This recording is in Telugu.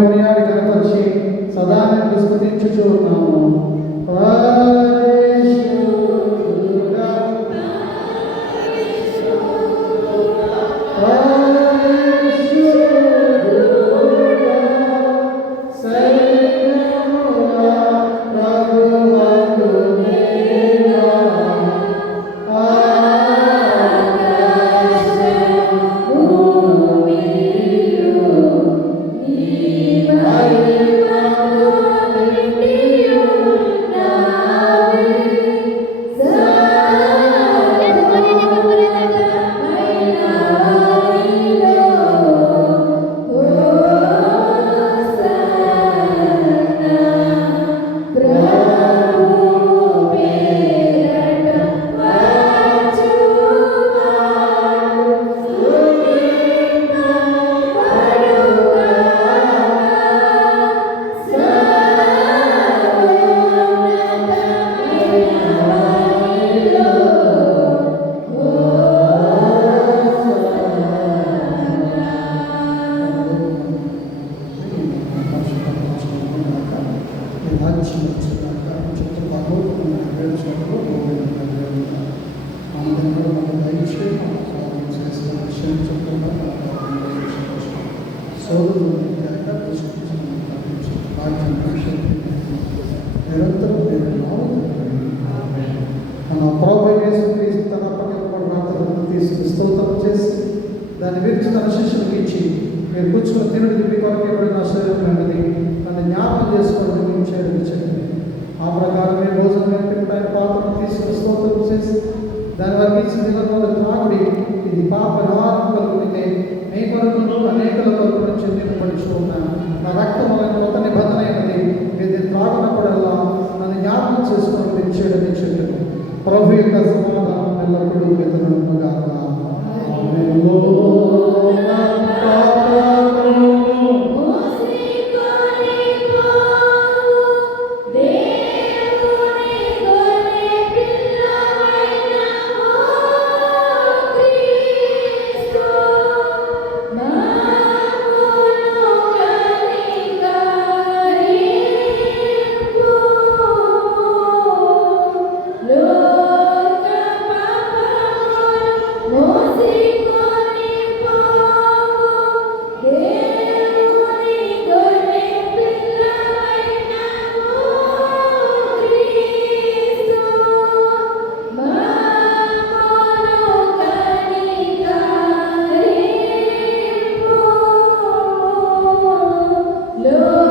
కనపరిచి సదా స్తుతించుచున్నాము. మన ప్రభువైన యేసుక్రీస్తు తన అప్పగింపబడిన తీసుకుని స్తోత్రం చేసి దాన్ని విరిచి తన శిష్యులకు ఇచ్చి, మీరు కూర్చుని తినుడి మీ కొరకు ఇవ్వబడిన శరీరం అనేది నన్ను జ్ఞాపకం చేసుకొని చేయడం చెప్పి, ఆ ప్రకారం మీరు భోజనం పెట్టుకుంటే ఆయన పాత్రను తీసుకుని స్తోత్రం చేసి దాని వరకు ఇచ్చిన నిలబడి త్రాగుడి, ఇది పాప నివారణ కలుగుతుంటే మీ కొరకు అనేకల కొరకు నుంచి నిర్పడుచుకున్నాను. నా రక్తం కొత్త నిబంధన అయినది, ఇది త్రాగునప్పుడల్లా నన్ను జ్ఞాపకం చేసుకొని పెంచేయడం చెప్పాను. ప్రభు యొక్క సమాధానం ఎల్లప్పుడూ వెతనుగా Lord.